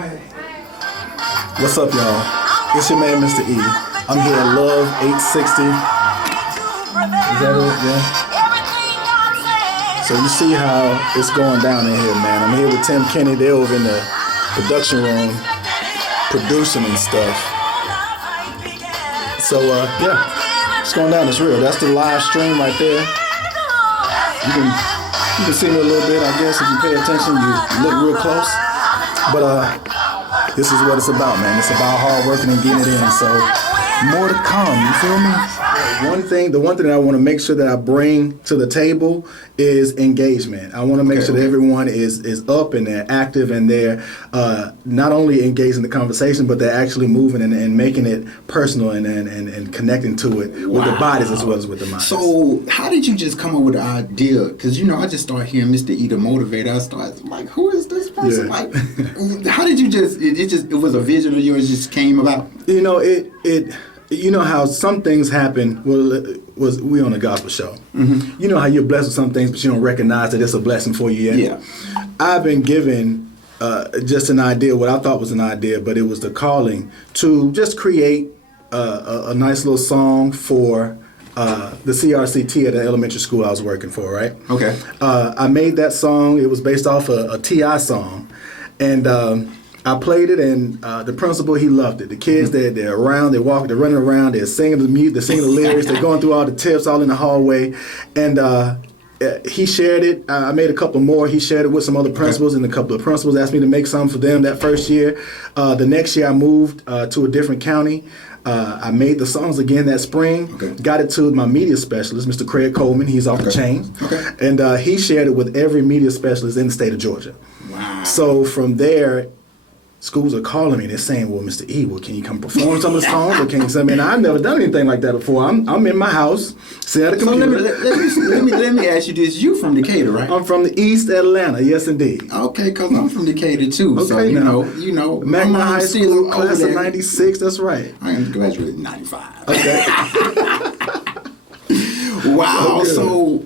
What's up, y'all? It's your man, Mr. E. I'm here at Love 860. Is that it? Yeah. So you see how it's going down in here, man. I'm here with Tim Keeney. They're over in the production room, producing and stuff. So, yeah, it's going down. It's real. That's the live stream right there. You can see me a little bit, I guess, if you pay attention. You look real close. But this is what it's about, man. It's about hard working and getting it in. So more to come. You feel me? The one thing that I want to make sure that I bring to the table is engagement. I want to make sure that everyone is up and they're active and they're not only engaged in the conversation, but they're actually moving and making it personal and connecting to it with the bodies as well as with the minds. So how did you just come up with the idea? Because, I just started hearing Mr. E, the Motivator. I started like, who is this person? Yeah. Like, how did you it was a vision of yours just came about? You know how some things happen. We on a gospel show. Mm-hmm. You know how you're blessed with some things, but you don't recognize that it's a blessing for you yet. Yeah. I've been given just an idea, what I thought was an idea, but it was the calling to just create a nice little song for the CRCT at the elementary school I was working for. Right. Okay. I made that song. It was based off a T.I. song, and I played it, and the principal, he loved it. The kids, they're around, they're walking, they're running around, they're singing the music, they're singing the lyrics, they're going through all the tips, all in the hallway. And he shared it. I made a couple more. He shared it with some other principals, and a couple of principals asked me to make some for them that first year. The next year, I moved to a different county. I made the songs again that spring, got it to my media specialist, Mr. Craig Coleman. He's off the chain. And he shared it with every media specialist in the state of Georgia. Wow. So from there, schools are calling me. They're saying, "Well, Mr. E, can you come perform some of the songs? Or can you say, man, I've never done anything like that before. I'm in my house, sitting at a computer." So let me ask you this. You from Decatur, right? I'm from the East Atlanta. Yes, indeed. Okay, because I'm from Decatur too. Okay, so you know, Magna High School, class of '96. That's right. I graduated in '95. Okay. Wow. So,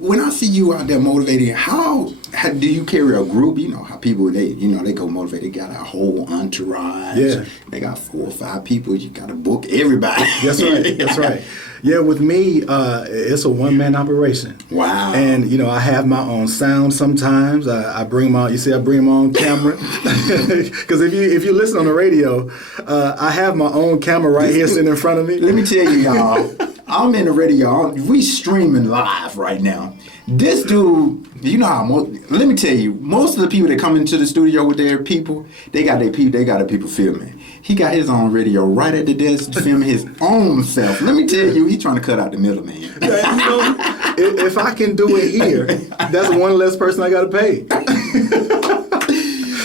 when I see you out there motivating, how do you carry a group? You know how people, they go motivate. They got a whole entourage. Yeah. They got 4 or 5 people. You got to book everybody. That's right. That's right. Yeah, with me, it's a one-man operation. Wow. And, I have my own sound sometimes. I bring my own camera. Because if you listen on the radio, I have my own camera right here sitting in front of me. Let me tell you, y'all. I'm in the radio. We streaming live right now. This dude, let me tell you, most of the people that come into the studio with their people, they got their people filming. He got his own radio right at the desk filming his own self. Let me tell you, he's trying to cut out the middleman. Yeah, if I can do it here, that's one less person I got to pay.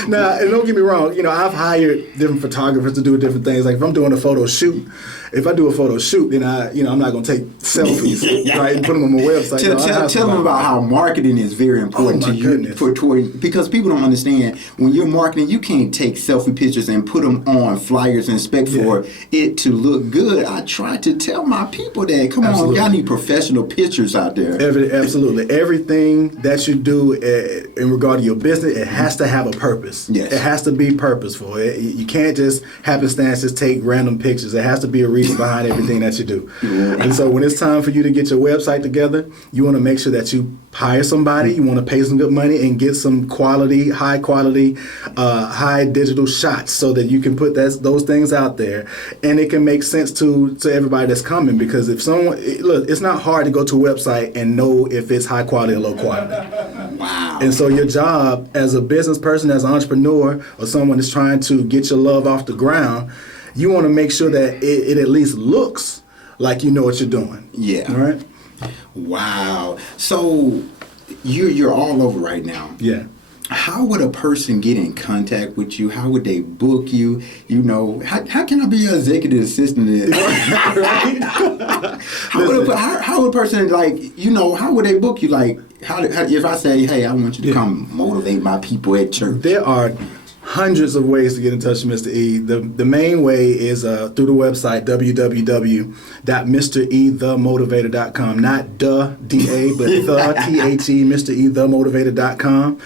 Now, and don't get me wrong, I've hired different photographers to do different things. Like if I'm doing a photo shoot, then I'm not going to take selfies, right, and put them on my website. Tell them about how marketing is very important to you. Because people don't understand, when you're marketing, you can't take selfie pictures and put them on flyers and expect for it to look good. I try to tell my people that, come on, y'all need professional pictures out there. Absolutely. Everything that you do in regard to your business, it has to have a purpose. Yes. It has to be purposeful. You can't just happenstance just take random pictures. It has to be a reason behind everything that you do. And so when it's time for you to get your website together, you want to make sure that you hire somebody, you want to pay some good money and get some high quality, high digital shots so that you can put those things out there and it can make sense to everybody that's coming. Because if it's not hard to go to a website and know if it's high quality or low quality. Wow. And so your job as a business person, as an entrepreneur, or someone that's trying to get your love off the ground, you want to make sure that it at least looks like you know what you're doing. Yeah. All right? Wow. So you're all over right now. Yeah. How would a person get in contact with you? How would they book you? How can I be your executive assistant? How would a person, how would they book you? Like, how if I say, hey, I want you to come motivate my people at church? There are hundreds of ways to get in touch with Mr. E. The main way is through the website www.mrethemotivator.com. Not the D-A, but the T-H-E, MrEthemotivator.com.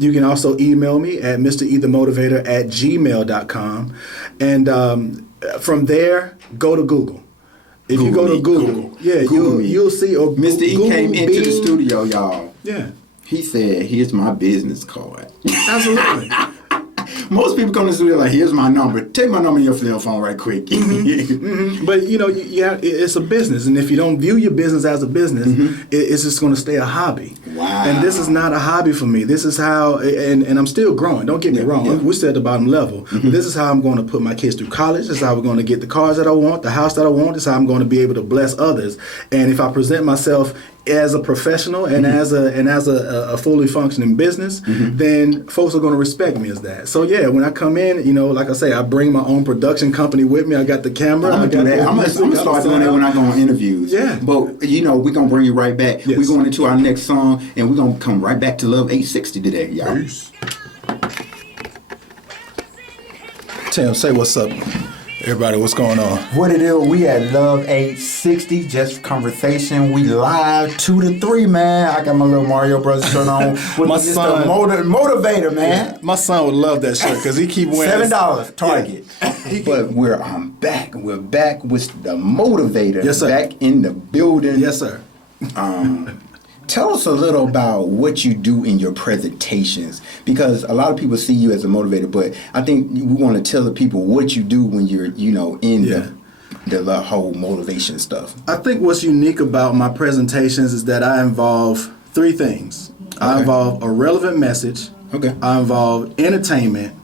You can also email me at mrethemotivator@gmail.com. And from there, go to Google. If you go to Google, you'll see. Mr. E came into the studio, y'all. Yeah. He said, "Here's my business card." Absolutely. Most people come to the studio like, "Here's my number. Take my number in your cell phone right quick." But it's a business, and if you don't view your business as a business, it's just going to stay a hobby. Wow. And this is not a hobby for me. This is how, and I'm still growing. Don't get me wrong. Yeah. We're still at the bottom level. But this is how I'm going to put my kids through college. This is how we're going to get the cars that I want, the house that I want. This is how I'm going to be able to bless others. And if I present myself as a professional and as a fully functioning business, then folks are going to respect me as that. So yeah, when I come in, like I say, I bring my own production company with me. I got the camera. I'm gonna start doing that when I go on interviews. Yeah. But we're gonna bring you right back. Yes. We're going into our next song, and we're gonna come right back to Love 860 today, y'all. Peace. Tim, say what's up. Everybody, what's going on? What it is, we at Love 860, just conversation. We live 2 to 3, man. I got my little Mario Brothers shirt on. With My Mr. son. Motivator, man. My son would love that shirt because he keep wearing $7 Target. But I'm back. We're back with the Motivator. Yes, sir. Back in the building. Yes, sir. Tell us a little about what you do in your presentations, because a lot of people see you as a motivator, but I think we want to tell the people what you do when you're, in the whole motivation stuff. I think what's unique about my presentations is that I involve three things. Okay. I involve a relevant message. Okay. I involve entertainment,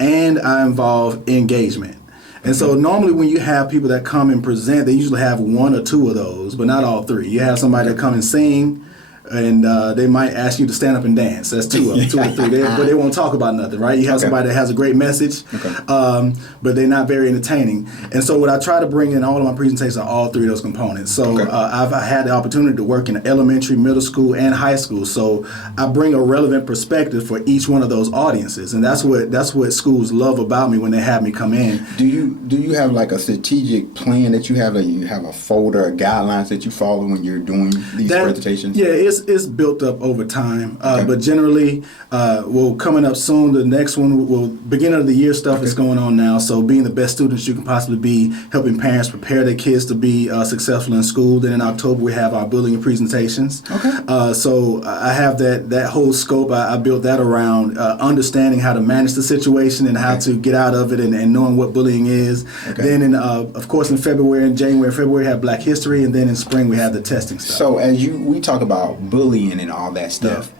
and I involve engagement. And so normally when you have people that come and present, they usually have one or two of those, but not all three. You have somebody that come and sing, and they might ask you to stand up and dance. That's two of them, 2 or 3. But they won't talk about nothing, right? You have somebody that has a great message, but they're not very entertaining. And so what I try to bring in all of my presentations are all three of those components. So I've had the opportunity to work in elementary, middle school, and high school. So I bring a relevant perspective for each one of those audiences, and that's what schools love about me when they have me come in. Do you have like a strategic plan that you have? You have a folder, guidelines that you follow when you're doing these presentations? Yeah, it's built up over time, but generally, coming up soon. The next one will beginning of the year stuff is going on now. So being the best students you can possibly be, helping parents prepare their kids to be successful in school. Then in October we have our bullying presentations. So I have that whole scope. I built that around understanding how to manage the situation and how to get out of it, and knowing what bullying is. Then of course in February and January, February we have Black History, and then in spring we have the testing stuff. So as we talk about bullying and all that stuff,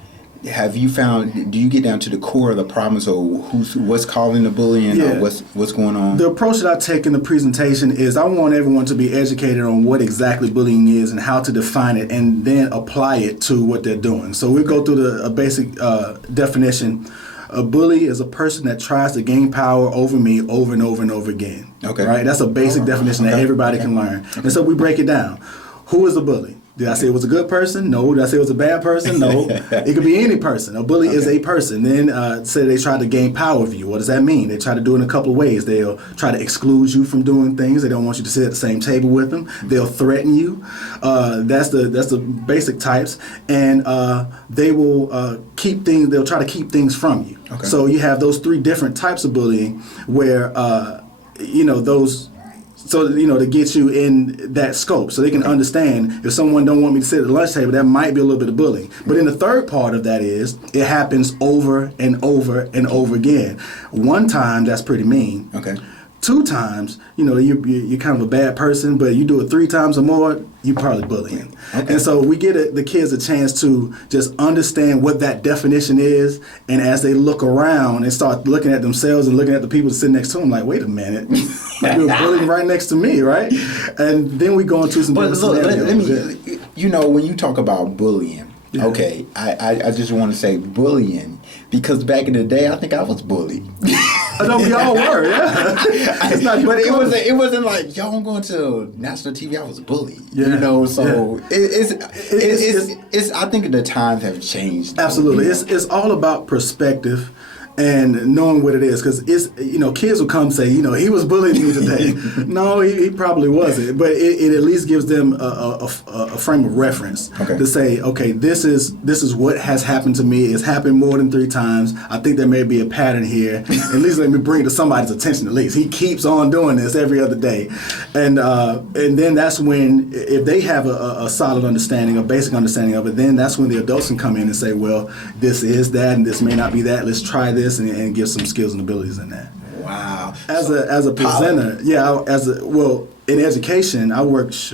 have you found, do you get down to the core of the problems, or what's causing the bullying, or what's going on? The approach that I take in the presentation is I want everyone to be educated on what exactly bullying is and how to define it, and then apply it to what they're doing. So we go through a basic definition. A bully is a person that tries to gain power over me over and over and over again. Right? That's a basic definition that everybody can learn. And so we break it down. Who is a bully? Did I say it was a good person? No. Did I say it was a bad person? No. It could be any person. A bully is a person. Then say they try to gain power over you. What does that mean? They try to do it in a couple of ways. They'll try to exclude you from doing things. They don't want you to sit at the same table with them. They'll threaten you. That's the basic types. And they will keep things. They'll try to keep things from you. So you have those three different types of bullying where those. So, to get you in that scope, so they can understand if someone don't want me to sit at the lunch table, that might be a little bit of bullying. But then the third part of that is it happens over and over and over again. One time, that's pretty mean. 2 times, you're kind of a bad person, but you do it 3 times or more, you're probably bullying. And so we get the kids a chance to just understand what that definition is, and as they look around and start looking at themselves and looking at the people sitting next to them, like, wait a minute, you're bullying right next to me, right? And then we go into some different scenarios. When you talk about bullying, I just want to say bullying, because back in the day, I think I was bullied. No, we all were, It's not, but it wasn't like, yo, I'm going to national TV. I was bullied, So it's I think the times have changed. Absolutely, it's all about perspective. and knowing what it is, because it's, kids will come say, he was bullying you today. No, he probably wasn't, but it at least gives them a frame of reference to say, okay, this is what has happened to me. It's happened more than 3 times. I think there may be a pattern here. At least let me bring it to somebody's attention. At least he keeps on doing this every other day, and then that's when, if they have a solid understanding, a basic understanding of it, then that's when the adults can come in and say, well, this is that, and this may not be that. Let's try this. And give some skills and abilities in that. Wow. As a presenter, in education, I worked as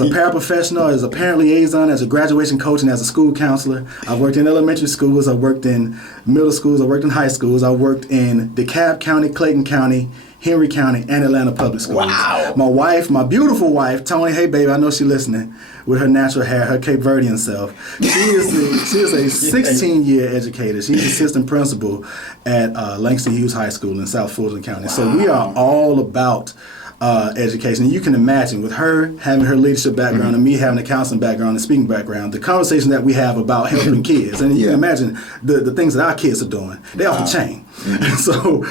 a paraprofessional, as a parent liaison, as a graduation coach, and as a school counselor. I've worked in elementary schools, I've worked in middle schools, I've worked in high schools, I've worked in DeKalb County, Clayton County, Henry County, and Atlanta Public Schools. Wow. My wife, my beautiful wife, Tony, hey baby, I know she's listening, with her natural hair, her Cape Verdean self. She is a 16-year educator. She's assistant principal at Langston Hughes High School in South Fulton County. Wow. So we are all about education. And you can imagine, with her having her leadership background and me having a counseling background and speaking background, the conversation that we have about helping kids, and you can imagine the things that our kids are doing, they off the chain. So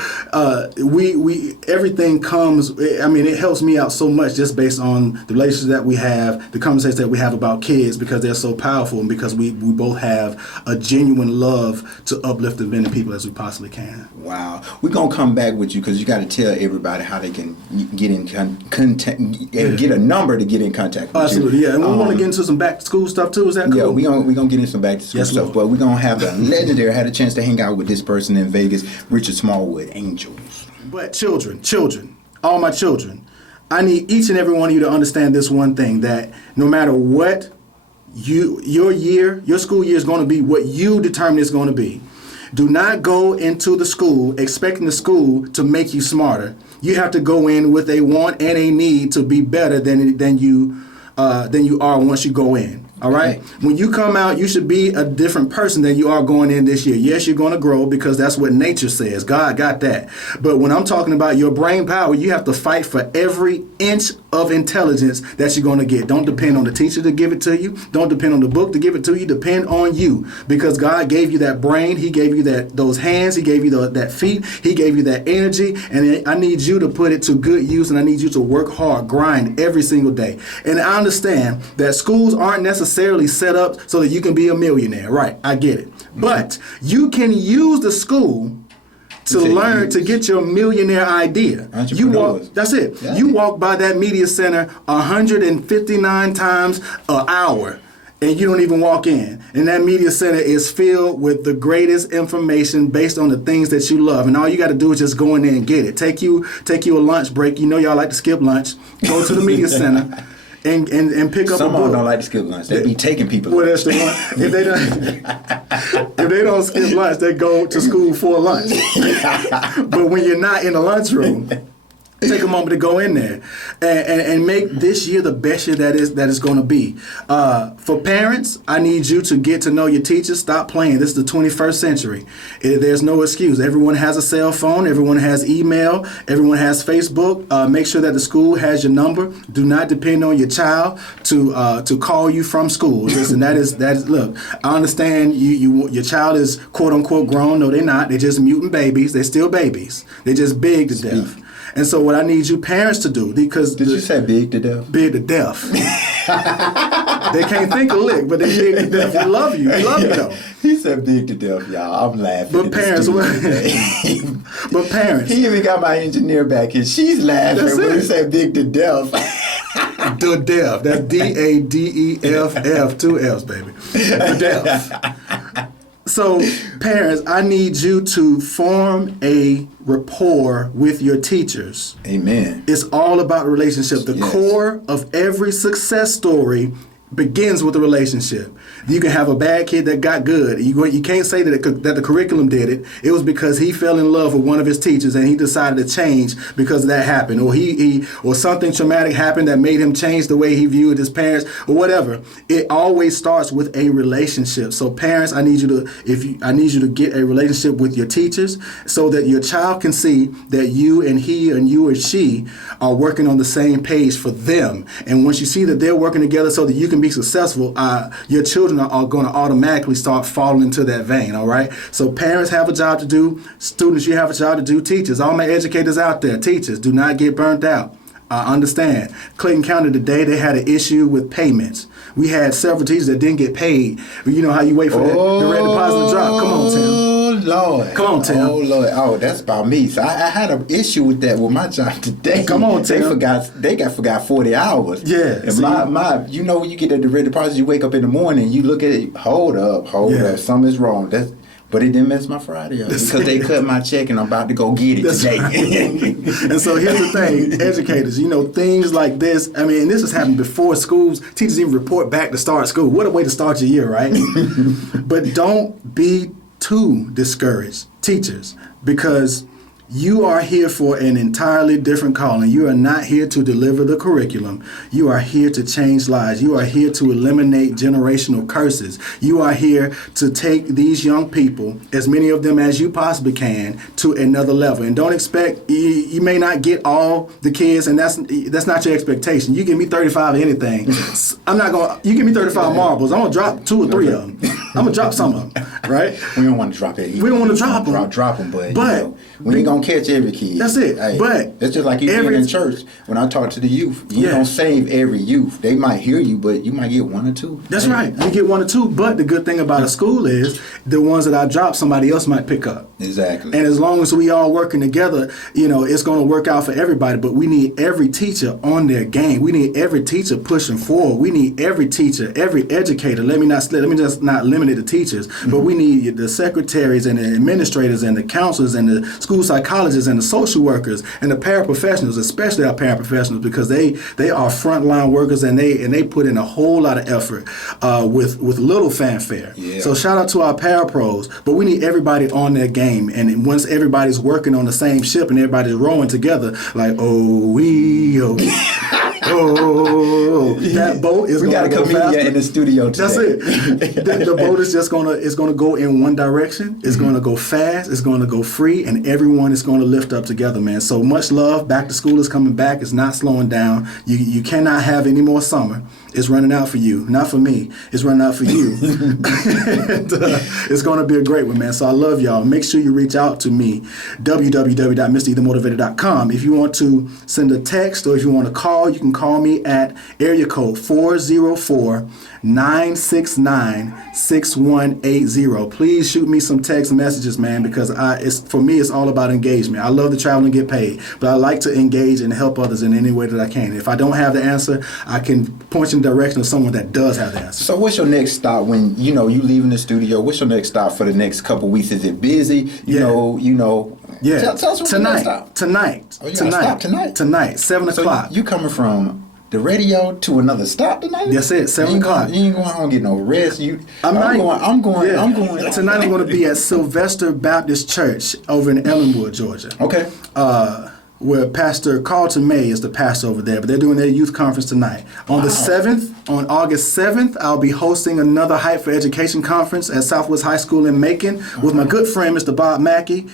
we everything comes, it helps me out so much just based on the relationships that we have, the conversations that we have about kids, because they're so powerful, and because we both have a genuine love to uplift as many people as we possibly can. Wow. We're going to come back with you, because you got to tell everybody how they can get in contact, get a number to get in contact with Absolutely, you. yeah. And we want to get into some back to school stuff too. Is that cool? Yeah, we're gonna get into some back to school stuff, Lord. but we're going to have the legendary, had a chance to hang out with this person in Vegas, Richard Smallwood, Angels. But children, all my children, I need each and every one of you to understand this one thing, that no matter what your school year is going to be, what you determine it's going to be. Do not go into the school expecting the school to make you smarter. You have to go in with a want and a need to be better than you are once you go in. All right? When you come out, you should be a different person than you are going in this year. Yes, you're going to grow, because that's what nature says. God got that. But when I'm talking about your brain power, you have to fight for every inch of intelligence that you're going to get. Don't depend on the teacher to give it to you. Don't depend on the book to give it to you. Depend on you, because God gave you that brain. He gave you those hands. He gave you that feet. He gave you that energy. And I need you to put it to good use, and I need you to work hard, grind every single day. And I understand that schools aren't necessarily set up so that you can be a millionaire. Right, I get it. But you can use the school to learn to get your millionaire idea. That's it. Yeah. You walk by that media center 159 times an hour, and you don't even walk in. And that media center is filled with the greatest information based on the things that you love. And all you got to do is just go in there and get it. Take you a lunch break. You know y'all like to skip lunch. Go to the media center. And pick up a book. Some of them don't like to skip lunch. They be taking people. Well, that's the one. If they don't skip lunch, they go to school for lunch. But when you're not in the lunchroom, take a moment to go in there and make this year the best year that is going to be. For parents, I need you to get to know your teachers. Stop playing. This is the 21st century. There's no excuse. Everyone has a cell phone. Everyone has email. Everyone has Facebook. Make sure that the school has your number. Do not depend on your child to call you from school. Listen, that is. Look, I understand your child is quote unquote grown. No, they're not. They're just mutant babies. They're still babies. They're just big to death. And so what I need you parents to do, because... Did you say big to death? Big to death. They can't think a lick, but they big to death. We love you. We love you, though. He said big to death, y'all. I'm laughing. But parents... But parents... He even got my engineer back here. She's laughing when he said big to death. The deaf. That's DADEFF. 2 F's, baby. The deaf. So, parents, I need you to form a rapport with your teachers. Amen. It's all about relationship. The core of every success story begins with a relationship. You can have a bad kid that got good. You can't say that the curriculum did it. It was because he fell in love with one of his teachers and he decided to change because that happened, or or something traumatic happened that made him change the way he viewed his parents, or whatever. It always starts with a relationship. So parents, I need you to get a relationship with your teachers so that your child can see that you and he and you or she are working on the same page for them. And once you see that they're working together so that you can be successful, your children are going to automatically start falling into that vein, all right? So parents have a job to do. Students, you have a job to do. Teachers, all my educators out there, teachers, do not get burnt out. Understand, Clayton County today, they had an issue with payments. We had several teachers that didn't get paid. You know how you wait for the direct deposit to drop. Come on, Tim. Oh, Lord. Come on, Tim. Oh, Lord. Oh, that's about me. So I had an issue with that with my job today. Come on, Tim. They forgot 40 hours. Yeah. And my you know, when you get that direct deposit, you wake up in the morning, you look at it, hold up, something's wrong. But it didn't mess my Friday up because they cut my check and I'm about to go get it today. And so here's the thing, educators, you know, things like this, I mean, this has happened before schools, teachers even report back to start school. What a way to start your year, right? But don't be too discouraged, teachers, because you are here for an entirely different calling. You are not here to deliver the curriculum. You are here to change lives. You are here to eliminate generational curses. You are here to take these young people, as many of them as you possibly can, to another level. And don't expect, you may not get all the kids, and that's not your expectation. You give me 35 of anything, you give me 35 marbles, I'm going to drop 2 or 3 of them. I'm going to drop some of them, right? We don't want to drop it. We don't want to drop them. Drop them, but you know, we ain't going to catch every kid. That's it. Hey, but it's just like you did in church. When I talk to the youth, you don't save every youth. They might hear you, but you might get 1 or 2. That's right. You get 1 or 2. But the good thing about a school is the ones that I drop, somebody else might pick up. Exactly. And as long as we all working together, you know, it's going to work out for everybody. But we need every teacher on their game. We need every teacher pushing forward. We need every teacher, every educator. Let me just not limit it to teachers, but we need the secretaries and the administrators and the counselors and the school psychologists and the social workers and the paraprofessionals, especially our paraprofessionals, because they are frontline workers and they put in a whole lot of effort with little fanfare. Yeah. So shout out to our parapros, but we need everybody on their game. And once everybody's working on the same ship and everybody's rowing together, like that boat is going to go faster. In the studio today. That's it. The boat is just going to go in one direction. It's going to go fast. It's going to go free, and everyone is going to lift up together, man. So much love. Back to school is coming back. It's not slowing down. You cannot have any more summer. It's running out for you, not for me. It's running out for you. And, it's going to be a great one, man. So I love y'all. Make sure you reach out to me, www.mrthemotivator.com. If you want to send a text or if you want to call, you can call me at area code 404-969-6180. Please shoot me some text messages, man, because for me, it's all about engagement. I love to travel and get paid, but I like to engage and help others in any way that I can. If I don't have the answer, I can point you in the direction of someone that does have the answer. So what's your next stop when, you leaving the studio? What's your next stop for the next couple weeks? Is it busy? You know. Yeah. Tell us what's your next stop. Tonight. Oh, you gotta stop tonight? Tonight, 7 o'clock. You coming from the radio to another stop tonight? That's it, 7 o'clock. You ain't going home get no rest. I'm going. Tonight I'm going to be at Sylvester Baptist Church over in Ellenwood, Georgia. Okay. Where Pastor Carlton May is the pastor over there, but they're doing their youth conference tonight. On the 7th, on August 7th, I'll be hosting another Hype for Education conference at Southwest High School in Macon with my good friend, Mr. Bob Mackey.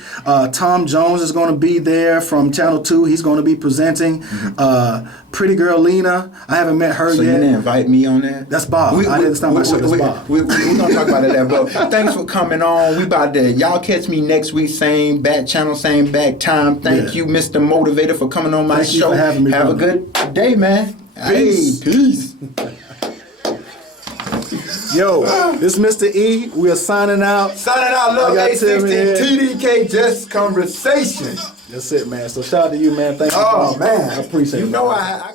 Tom Jones is going to be there from Channel 2. He's going to be presenting. Pretty girl Lena, I haven't met her yet. So you didn't invite me on that? That's Bob. I didn't stop my show. That's Bob. We're going to talk about it later, but thanks for coming on. We about to, y'all catch me next week, same back channel, same back time. Thank you, Mr. Motivator, for coming on my show. Thank you for having me. Have a good day, man. Peace. Hey, peace. Yo, this is Mr. E. We are signing out. Love 860 TDK Just Conversation. That's it, man. So shout out to you, man. Thank you. Oh, man. I appreciate it. I